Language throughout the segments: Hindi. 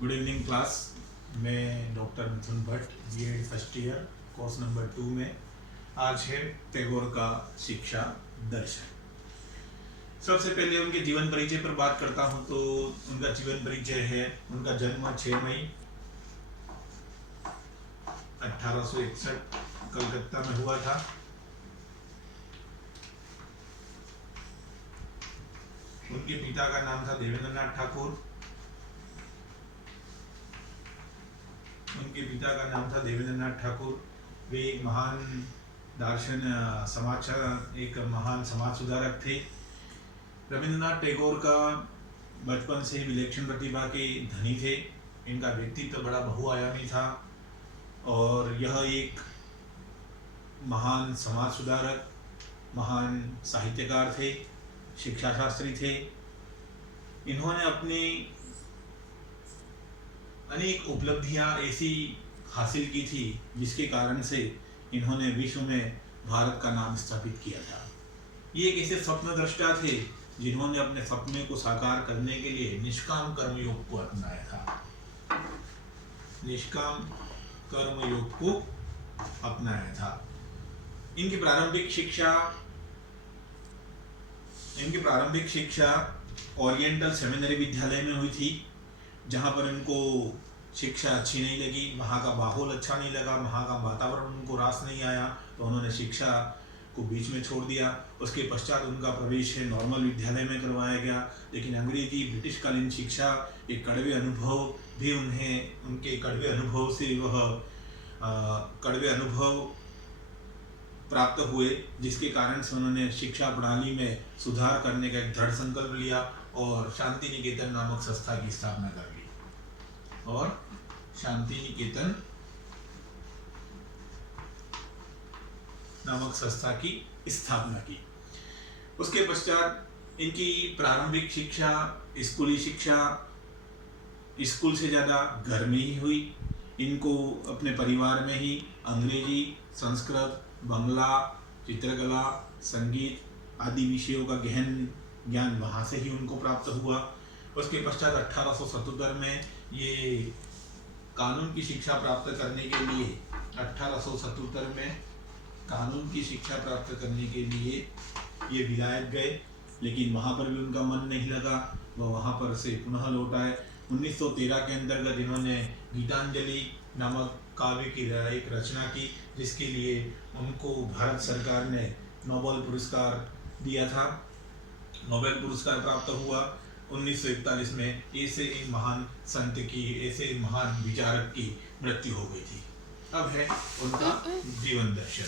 Good evening class. मैं doctor Mithun Bhatt, BEd first year, course number 2 में। आज है टैगोर का शिक्षा दर्शन। सबसे पहले उनके जीवन परिचय पर बात करता हूं तो उनका जीवन परिचय है, उनका जन्म 6 मई 1861 कलकत्ता में हुआ था। उनके पिता का नाम था देवेंद्रनाथ ठाकुर। उनके पिता का नाम था देवेंद्रनाथ ठाकुर। वे एक महान एक महान समाज सुधारक थे। रविंद्रनाथ टैगोर का बचपन से ही विलक्षण प्रतिभा के धनी थे। इनका व्यक्तित्व बड़ा बहुआयामी था और यह एक महान समाज सुधारक, महान साहित्यकार थे, शिक्षा शास्त्री थे। इन्होंने अपनी अनेक उपलब्धियां ऐसी हासिल की थी जिसके कारण से इन्होंने विश्व में भारत का नाम स्थापित किया था। ये एक ऐसे स्वप्नद्रष्टा थे जिन्होंने अपने सपने को साकार करने के लिए निष्काम कर्मयोग को अपनाया था। निष्काम कर्मयोग को अपनाया था। इनकी प्रारंभिक शिक्षा ओरिएंटल सेमिनरी विद्यालय में हुई थी, जहाँ पर इनको शिक्षा अच्छी नहीं लगी, वहाँ का माहौल अच्छा नहीं लगा, वहाँ का वातावरण उनको रास नहीं आया, तो उन्होंने शिक्षा को बीच में छोड़ दिया। उसके पश्चात उनका प्रवेश है नॉर्मल विद्यालय में करवाया गया, लेकिन अंग्रेजी ब्रिटिशकालीन शिक्षा एक कड़वे अनुभव भी उनके कड़वे अनुभव से कड़वे अनुभव प्राप्त हुए, जिसके कारण से उन्होंने शिक्षा प्रणाली में सुधार करने का एक दृढ़ संकल्प लिया और शांति निकेतन नामक संस्था की स्थापना कर ली। और शांति निकेतन नामक संस्था की स्थापना की। उसके पश्चात इनकी प्रारंभिक शिक्षा, स्कूली शिक्षा स्कूल से ज़्यादा घर में ही हुई। इनको अपने परिवार में ही अंग्रेजी, संस्कृत, बांग्ला, चित्रकला, संगीत आदि विषयों का गहन ज्ञान वहाँ से ही उनको प्राप्त हुआ। उसके पश्चात 1877 में ये कानून की शिक्षा प्राप्त करने के लिए 1877 में कानून की शिक्षा प्राप्त करने के लिए ये विलायत गए, लेकिन वहाँ पर भी उनका मन नहीं लगा। वह वहाँ पर से पुनः लौट आए। 1913 के अंतर्गत इन्होंने गीतांजलि नामक काव्य की एक रचना की, जिसके लिए उनको भारत सरकार ने नोबेल पुरस्कार दिया था। नोबेल पुरस्कार प्राप्त हुआ 1941 में। ऐसे एक महान संत की, ऐसे महान विचारक की मृत्यु हो गई थी। अब है उनका जीवन दर्शन।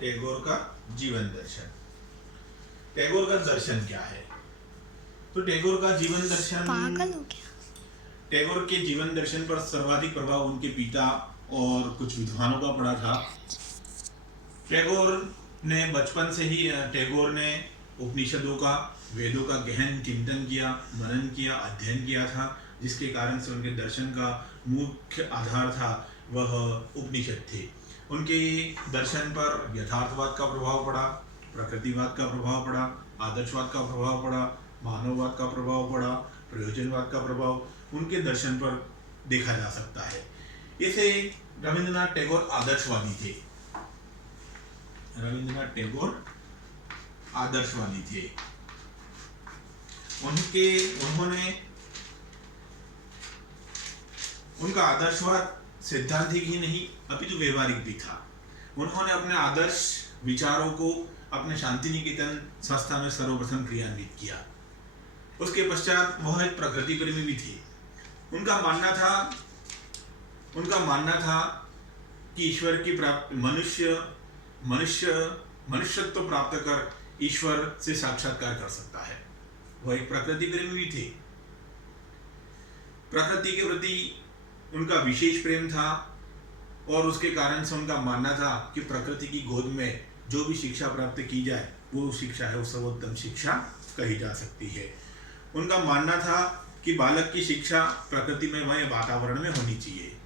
टैगोर का जीवन दर्शन। टैगोर का दर्शन क्या है? तो टैगोर का जीवन दर्शन, पागल हो गया। टैगोर के जीवन दर्शन पर सर्वाधिक प्रभाव उनके पिता और कुछ विद्वानों का पड़ा था। टैगोर ने बचपन से ही उपनिषदों का, वेदों का गहन चिंतन किया, मनन किया, अध्ययन किया था, जिसके कारण से उनके दर्शन का मुख्य आधार था वह उपनिषद थे। उनके दर्शन पर यथार्थवाद का प्रभाव पड़ा, प्रकृतिवाद का प्रभाव पड़ा, आदर्शवाद का प्रभाव पड़ा, मानववाद का प्रभाव पड़ा, प्रयोजनवाद का प्रभाव उनके दर्शन पर देखा जा सकता है। इसे रविंद्रनाथ टैगोर आदर्शवादी थे। रविंद्रनाथ टैगोर आदर्शवादी थे। उनका आदर्शवाद सैद्धांतिक ही नहीं अपितु व्यवहारिक भी था। उन्होंने अपने आदर्श विचारों को अपने शांति निकेतन संस्था में सर्वप्रथम क्रियान्वित किया। उसके पश्चात वह एक प्रकृति प्रेमी भी थे। उनका मानना था कि ईश्वर की प्राप्ति मनुष्यत्व प्राप्त कर ईश्वर से साक्षात्कार कर सकता है। वह एक प्रकृति प्रेमी भी थे। प्रकृति के प्रति उनका विशेष प्रेम था और उसके कारण से उनका मानना था कि प्रकृति की गोद में जो भी शिक्षा प्राप्त की जाए वो शिक्षा है, वो सर्वोत्तम शिक्षा कही जा सकती है। उनका मानना था कि बालक की शिक्षा प्रकृतिमय वातावरण में होनी चाहिए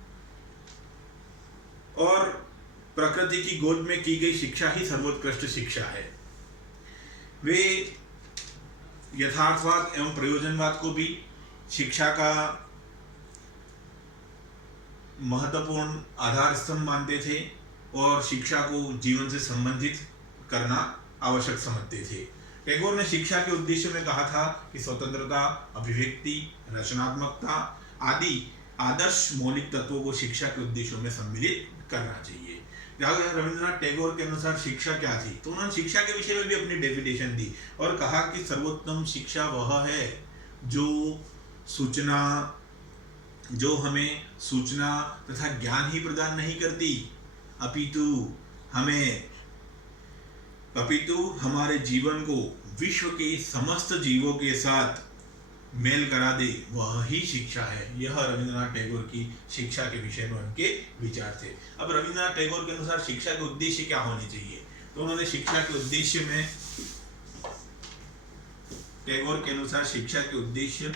और प्रकृति की गोद में की गई शिक्षा ही सर्वोत्कृष्ट शिक्षा है। वे यथार्थवाद एवं प्रयोजनवाद को भी शिक्षा का महत्वपूर्ण आधार स्तंभ मानते थे और शिक्षा को जीवन से संबंधित करना आवश्यक समझते थे। टैगोर ने शिक्षा के उद्देश्य में कहा था कि स्वतंत्रता, अभिव्यक्ति, रचनात्मकता आदि आदर्श मौलिक तत्वों को शिक्षा के उद्देश्यों में सम्मिलित करना चाहिए। रविंद्रनाथ टैगोर के अनुसार शिक्षा क्या थी, तो उन्होंने शिक्षा के विषय में भी अपनी डेफिनेशन दी और कहा कि सर्वोत्तम शिक्षा वह है जो हमें सूचना तथा ज्ञान ही प्रदान नहीं करती, अपितु हमारे जीवन को विश्व के समस्त जीवों के साथ मेल करा दे, वह ही शिक्षा है। यह रविंद्रनाथ टैगोर की शिक्षा के विषय में उनके विचार थे। अब रविंद्रनाथ टैगोर के अनुसार शिक्षा के उद्देश्य क्या होने चाहिए, तो उन्होंने शिक्षा के उद्देश्य में, टैगोर के अनुसार शिक्षा के उद्देश्य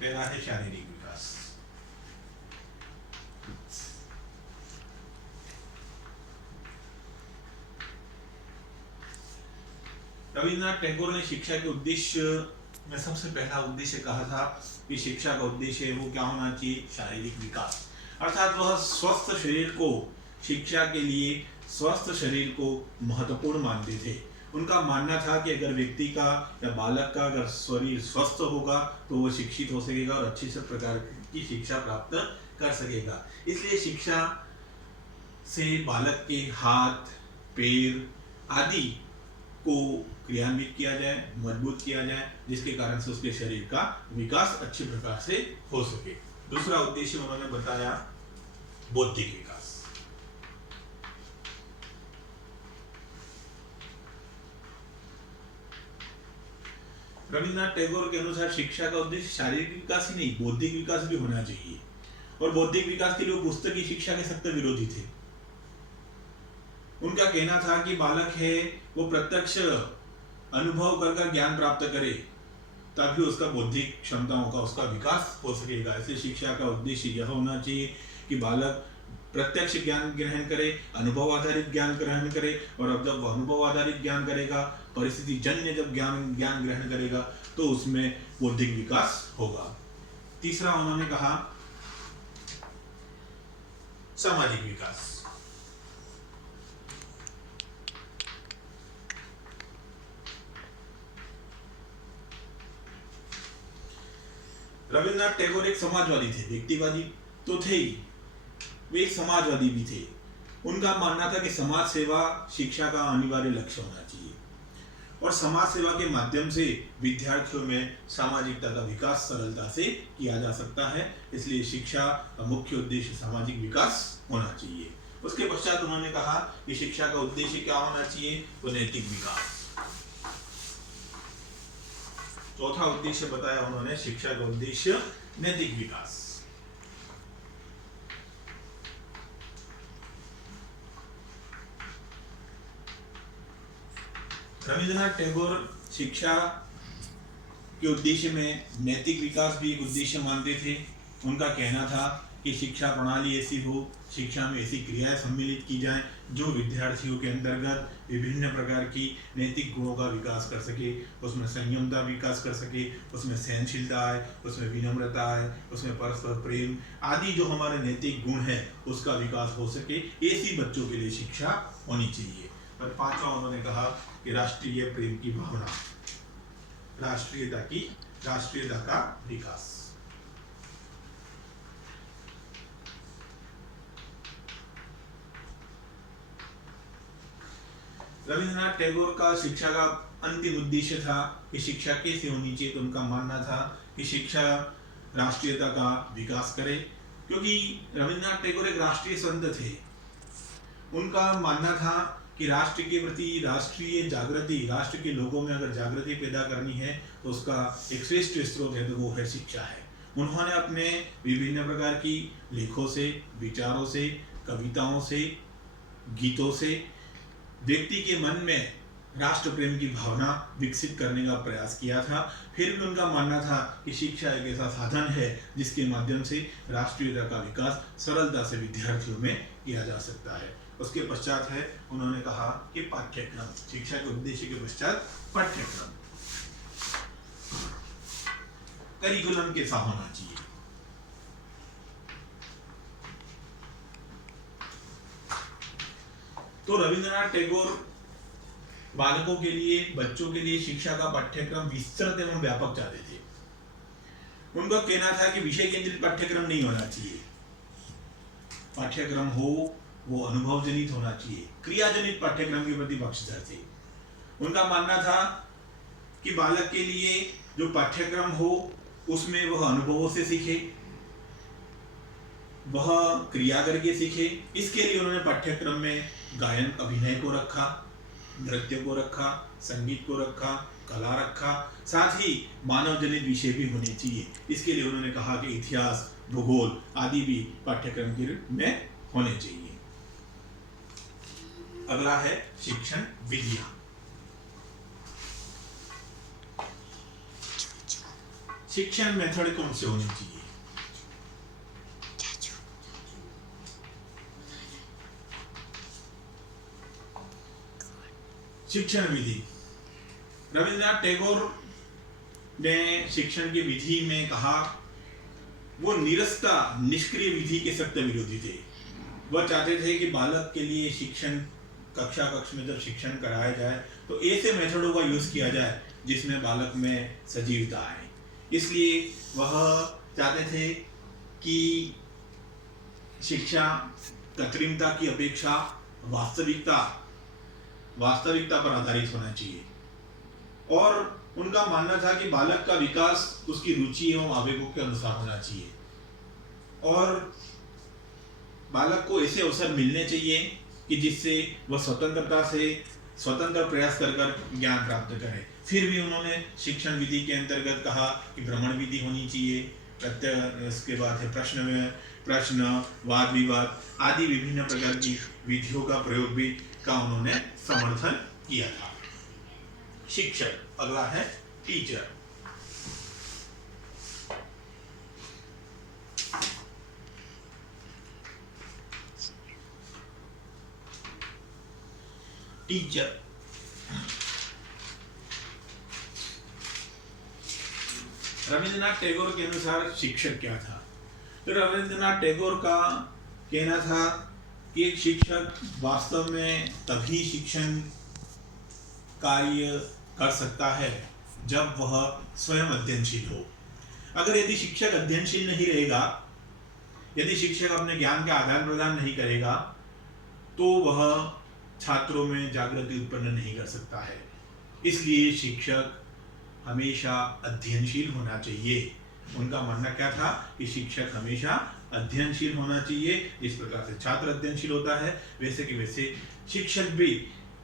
पहला है शारीरिक विकास। रविंद्रनाथ टैगोर ने शिक्षा के उद्देश्य में सबसे पहला उद्देश्य कहा था कि शिक्षा का उद्देश्य वो क्या होना चाहिए, शारीरिक विकास, अर्थात वह स्वस्थ शरीर को, शिक्षा के लिए स्वस्थ शरीर को महत्वपूर्ण मानते थे। उनका मानना था कि अगर व्यक्ति का या बालक का अगर शरीर स्वस्थ होगा तो वह शिक्षित हो सकेगा और अच्छी सब प्रकार की शिक्षा प्राप्त कर सकेगा। इसलिए शिक्षा से बालक के हाथ, पैर आदि को क्रियान्वित किया जाए, मजबूत किया जाए, जिसके कारण से उसके शरीर का विकास अच्छे प्रकार से हो सके। दूसरा उद्देश्य उन्होंने बताया बौद्धिक विकास। रविंद्रनाथ टैगोर के अनुसार शिक्षा का उद्देश्य शारीरिक विकास ही नहीं, बौद्धिक विकास भी होना चाहिए। और बौद्धिक विकास के लिए वो पुस्तकी शिक्षा के सख्त विरोधी थे। उनका कहना था कि बालक है वो प्रत्यक्ष अनुभव कर ज्ञान प्राप्त करे, तभी उसका बौद्धिक क्षमताओं का उसका विकास हो सकेगा। इसलिए शिक्षा का उद्देश्य यह होना चाहिए कि बालक प्रत्यक्ष ज्ञान ग्रहण करे, अनुभव आधारित ज्ञान ग्रहण करे, और अब जब वह अनुभव आधारित ज्ञान करेगा, परिस्थिति जन्य जब ज्ञान ग्रहण करेगा, तो उसमें बौद्धिक विकास होगा। तीसरा उन्होंने कहा सामाजिक विकास। रविंद्रनाथ टैगोर एक समाजवादी थे, व्यक्तिवादी तो थे ही, वे एक समाजवादी भी थे। उनका मानना था कि समाज सेवा शिक्षा का अनिवार्य लक्ष्य होना चाहिए और समाज सेवा के माध्यम से विद्यार्थियों में सामाजिकता का विकास सरलता से किया जा सकता है। इसलिए शिक्षा का मुख्य उद्देश्य सामाजिक विकास होना चाहिए। उसके पश्चात उन्होंने कहा कि शिक्षा का उद्देश्य क्या होना चाहिए, तो नैतिक विकास। चौथा उद्देश्य बताया उन्होंने, शिक्षा का उद्देश्य नैतिक विकास। रविंद्रनाथ टैगोर शिक्षा के उद्देश्य में नैतिक विकास भी एक उद्देश्य मानते थे। उनका कहना था कि शिक्षा प्रणाली ऐसी हो, शिक्षा में ऐसी क्रियाएं सम्मिलित की जाएं जो विद्यार्थियों के अंतर्गत विभिन्न प्रकार की नैतिक गुणों का विकास कर सके, उसमें संयम का विकास कर सके, उसमें सहनशीलता आए, उसमें विनम्रता आए, उसमें परस्पर प्रेम आदि जो हमारे नैतिक गुण है उसका विकास हो सके। ऐसी बच्चों के लिए शिक्षा होनी चाहिए। और पांचवा उन्होंने कहा कि राष्ट्रीय प्रेम की भावना, राष्ट्रीयता का विकास। रविंद्रनाथ टैगोर का शिक्षा का अंतिम उद्देश्य था कि शिक्षा कैसे होनी चाहिए, तो उनका मानना था कि शिक्षा राष्ट्रीयता का विकास करे, क्योंकि रविंद्रनाथ टैगोर एक राष्ट्रीय संत थे। उनका मानना था कि राष्ट्र के प्रति राष्ट्रीय जागृति, राष्ट्र के लोगों में अगर जागृति पैदा करनी है तो उसका एक श्रेष्ठ स्रोत है, तो वो है शिक्षा है। उन्होंने अपने विभिन्न प्रकार की लेखों से, विचारों से, कविताओं से, गीतों से व्यक्ति के मन में राष्ट्र प्रेम की भावना विकसित करने का प्रयास किया था। फिर भी उनका मानना था कि शिक्षा एक ऐसा साधन है जिसके माध्यम से राष्ट्रीयता का विकास सरलता से विद्यार्थियों में किया जा सकता है। उसके पश्चात है उन्होंने कहा कि पाठ्यक्रम, शिक्षा के उद्देश्य के पश्चात पाठ्यक्रम, करिकुलम कैसा होना चाहिए। तो रविंद्रनाथ टैगोर बालकों के लिए, बच्चों के लिए शिक्षा का पाठ्यक्रम विस्तृत एवं व्यापक चाहते थे। उनका कहना था कि विषय केंद्रित पाठ्यक्रम नहीं होना चाहिए, पाठ्यक्रम हो वो अनुभव जनित होना चाहिए, क्रियाजनित पाठ्यक्रम के प्रति पक्षधर थे। उनका मानना था कि बालक के लिए जो पाठ्यक्रम हो उसमें वह अनुभवों से सीखे, वह क्रिया करके सीखे। इसके लिए उन्होंने पाठ्यक्रम में गायन, अभिनय को रखा, नृत्य को रखा, संगीत को रखा, कला रखा, साथ ही मानव जनित विषय भी होने चाहिए। इसके लिए उन्होंने कहा कि इतिहास, भूगोल आदि भी पाठ्यक्रम के में होने चाहिए। अगला है शिक्षण विधियां। शिक्षण मेथड कौन से होने चाहिए? शिक्षण विधि, रविंद्रनाथ टैगोर ने शिक्षण की विधि में कहा, वो निरस्ता निष्क्रिय विधि के सख्त विरोधी थे। वह चाहते थे कि बालक के लिए शिक्षण कक्ष में जब शिक्षण कराया जाए तो ऐसे मेथडों का यूज किया जाए जिसमें बालक में सजीवता आए। इसलिए वह चाहते थे कि शिक्षा कृत्रिमता की अपेक्षा वास्तविकता पर आधारित होना चाहिए। और उनका मानना था कि बालक का विकास उसकी रुचि एवं आवेगों के अनुसार होना चाहिए और बालक को ऐसे अवसर मिलने चाहिए कि जिससे वह स्वतंत्र प्रयास कर ज्ञान प्राप्त करे। फिर भी उन्होंने शिक्षण विधि के अंतर्गत कहा कि भ्रमण विधि होनी चाहिए, उसके बाद है प्रश्न, वाद विवाद आदि विभिन्न प्रकार की विधियों का प्रयोग भी का उन्होंने समर्थन किया था। शिक्षक, अगला है टीचर। टीचर रविंद्रनाथ टैगोर के अनुसार शिक्षक क्या था? तो रविंद्रनाथ टैगोर का कहना था कि एक शिक्षक वास्तव में तभी शिक्षण कार्य कर सकता है जब वह स्वयं अध्ययनशील हो। अगर यदि शिक्षक अध्ययनशील नहीं रहेगा, यदि शिक्षक अपने ज्ञान का आदान प्रदान नहीं करेगा, तो वह छात्रों में जागृति उत्पन्न नहीं कर सकता है। इसलिए शिक्षक हमेशा अध्ययनशील होना चाहिए। उनका मानना क्या था कि शिक्षक हमेशा अध्ययनशील होना चाहिए। इस प्रकार से छात्र अध्ययनशील होता है, वैसे कि वैसे शिक्षक भी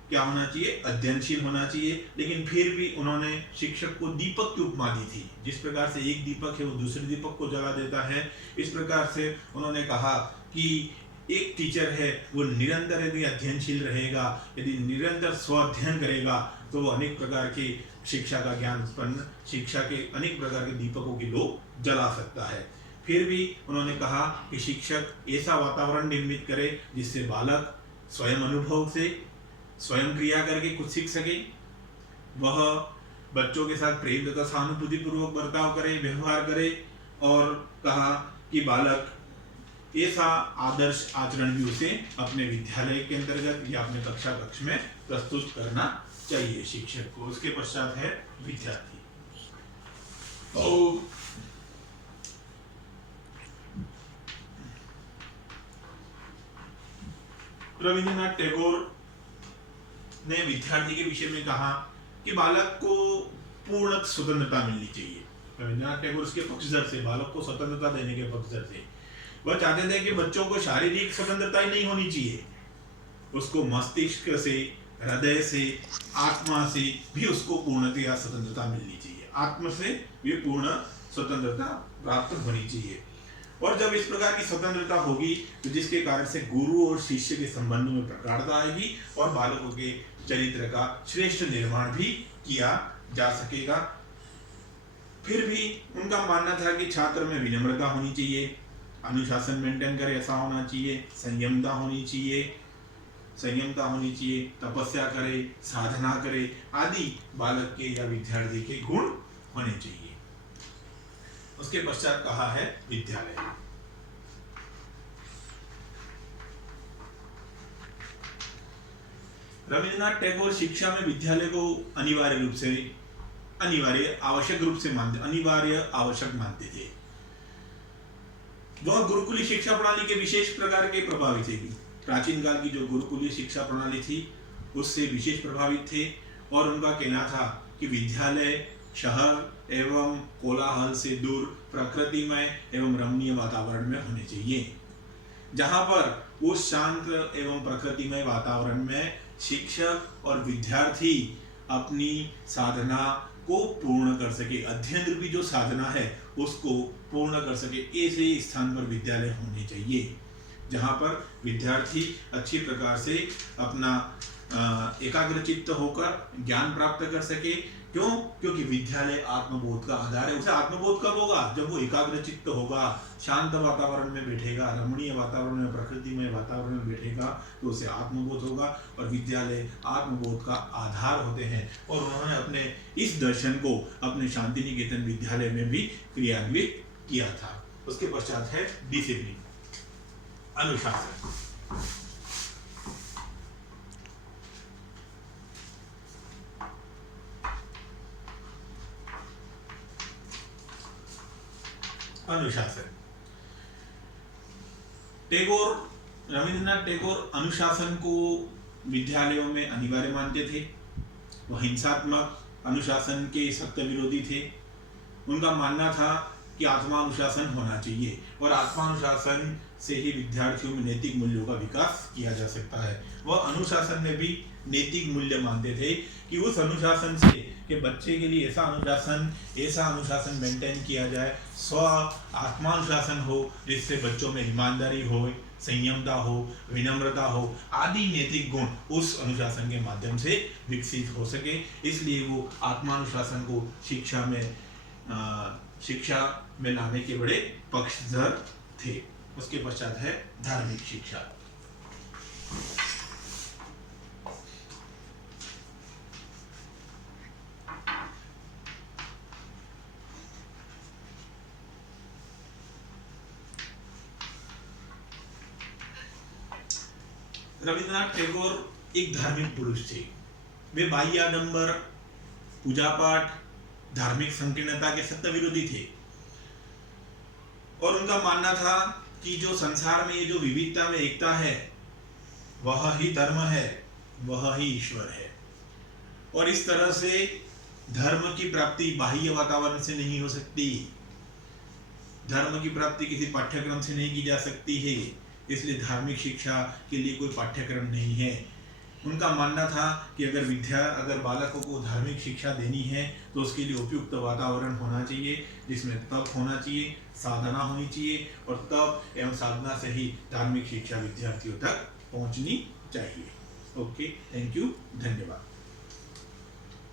क्या होना चाहिए? अध्ययनशील होना चाहिए। लेकिन फिर भी उन्होंने शिक्षक को दीपक की उपमा दी थी। जिस प्रकार से एक दीपक है वो दूसरे दीपक को जला देता है, इस प्रकार से उन्होंने कहा कि एक टीचर है वो निरंतर यदि अध्ययनशील रहेगा, यदि निरंतर स्वाध्ययन करेगा, तो वो अनेक प्रकार की शिक्षा का ज्ञान उत्पन्न, शिक्षा के अनेक प्रकार के दीपकों की लो जला सकता है। फिर भी उन्होंने कहा कि शिक्षक ऐसा वातावरण निर्मित करे जिससे बालक स्वयं अनुभव से, स्वयं क्रिया करके कुछ सीख सके। वह बच्चों के साथ प्रेम तथा सहानुभूति पूर्वक बर्ताव करे, व्यवहार करे। और कहा कि बालक ऐसा आदर्श आचरण भी उसे अपने विद्यालय के अंतर्गत या अपने कक्ष में प्रस्तुत करना चाहिए शिक्षक को। उसके पश्चात है विद्यार्थी। तो रविंद्रनाथ टैगोर ने विद्यार्थी के विषय में कहा कि बालक को पूर्ण स्वतंत्रता मिलनी चाहिए। रविंद्रनाथ टैगोर उसके पक्षधर से, बालक को स्वतंत्रता देने के पक्षधर थे। वह चाहते थे कि बच्चों को शारीरिक स्वतंत्रता ही नहीं होनी चाहिए, उसको मस्तिष्क से, हृदय से, आत्मा से भी उसको पूर्णतया स्वतंत्रता मिलनी चाहिए। आत्मा से भी पूर्ण स्वतंत्रता प्राप्त होनी चाहिए। और जब इस प्रकार की स्वतंत्रता होगी तो जिसके कारण से गुरु और शिष्य के संबंध में प्रगाढ़ता आएगी और बालकों के चरित्र का श्रेष्ठ निर्माण भी किया जा सकेगा। फिर भी उनका मानना था कि छात्र में विनम्रता होनी चाहिए, अनुशासन मेंटेन करे ऐसा होना चाहिए, संयमता होनी चाहिए, संयमता होनी चाहिए, तपस्या करे, साधना करे आदि बालक के या विद्यार्थी के गुण होने चाहिए। उसके पश्चात कहा है विद्यालय। रविन्द्रनाथ टैगोर शिक्षा में विद्यालय को अनिवार्य आवश्यक मानते थे। वह गुरुकुलीय शिक्षा प्रणाली के विशेष प्रकार के प्रभावित थे। प्राचीन काल की जो गुरुकुलीय शिक्षा प्रणाली थी उससे विशेष प्रभावित थे और उनका कहना था कि विद्यालय शहर एवं कोलाहल से दूर प्रकृतिमय एवं रमणीय वातावरण में होने चाहिए, जहां पर उस शांत एवं प्रकृतिमय वातावरण में शिक्षक और विद्यार्थी अपनी साधना को पूर्ण कर सके, अध्ययन रूपी जो साधना है उसको पूर्ण कर सके। ऐसे स्थान पर विद्यालय होने चाहिए जहाँ पर विद्यार्थी अच्छी प्रकार से अपना एकाग्रचित्त होकर ज्ञान प्राप्त कर सके। क्यों? क्योंकि विद्यालय आत्मबोध का आधार है। उसे आत्मबोध कब होगा? जब वो एकाग्रचित्त होगा, शांत वातावरण में बैठेगा, रमणीय वातावरण में, प्रकृतिमय वातावरण में बैठेगा तो उसे आत्मबोध होगा। और विद्यालय आत्मबोध का आधार होते हैं और उन्होंने अपने इस दर्शन को अपने शांति निकेतन विद्यालय में भी क्रियान्वित किया था। उसके पश्चात है डिसिप्लिन, अनुशासन। रविन्द्रनाथ टैगोर अनुशासन को विद्यालयों में अनिवार्य मानते थे। वह हिंसात्मक अनुशासन के सख्त विरोधी थे। उनका मानना था कि आत्मानुशासन होना चाहिए और आत्मानुशासन से ही विद्यार्थियों में नैतिक मूल्यों का विकास किया जा सकता है। वह अनुशासन में भी नैतिक मूल्य मानते थे कि उस अनुशासन से कि बच्चे के लिए ऐसा अनुशासन मेंटेन किया जाए, स्व आत्मानुशासन हो, जिससे बच्चों में ईमानदारी हो, संयमता हो, विनम्रता हो आदि नैतिक गुण उस अनुशासन के माध्यम से विकसित हो सके। इसलिए वो आत्मानुशासन को शिक्षा में लाने के बड़े पक्षधर थे। उसके पश्चात है धार्मिक शिक्षा। रविन्द्रनाथ टैगोर एक धार्मिक पुरुष थे। वे बाह्य आडंबर, पूजा पाठ, धार्मिक संकीर्णता के सख्त विरोधी थे और उनका मानना था कि जो संसार में ये जो विविधता में एकता है वह ही धर्म है, वह ही ईश्वर है। और इस तरह से धर्म की प्राप्ति बाह्य वातावरण से नहीं हो सकती, धर्म की प्राप्ति किसी पाठ्यक्रम से नहीं की जा सकती है। इसलिए धार्मिक शिक्षा के लिए कोई पाठ्यक्रम नहीं है। उनका मानना था कि अगर बालकों को धार्मिक शिक्षा देनी है तो उसके लिए उपयुक्त वातावरण होना चाहिए, जिसमें तप होना चाहिए, साधना होनी चाहिए और तप एवं साधना से ही धार्मिक शिक्षा विद्यार्थियों तक पहुंचनी चाहिए। ओके, थैंक यू, धन्यवाद।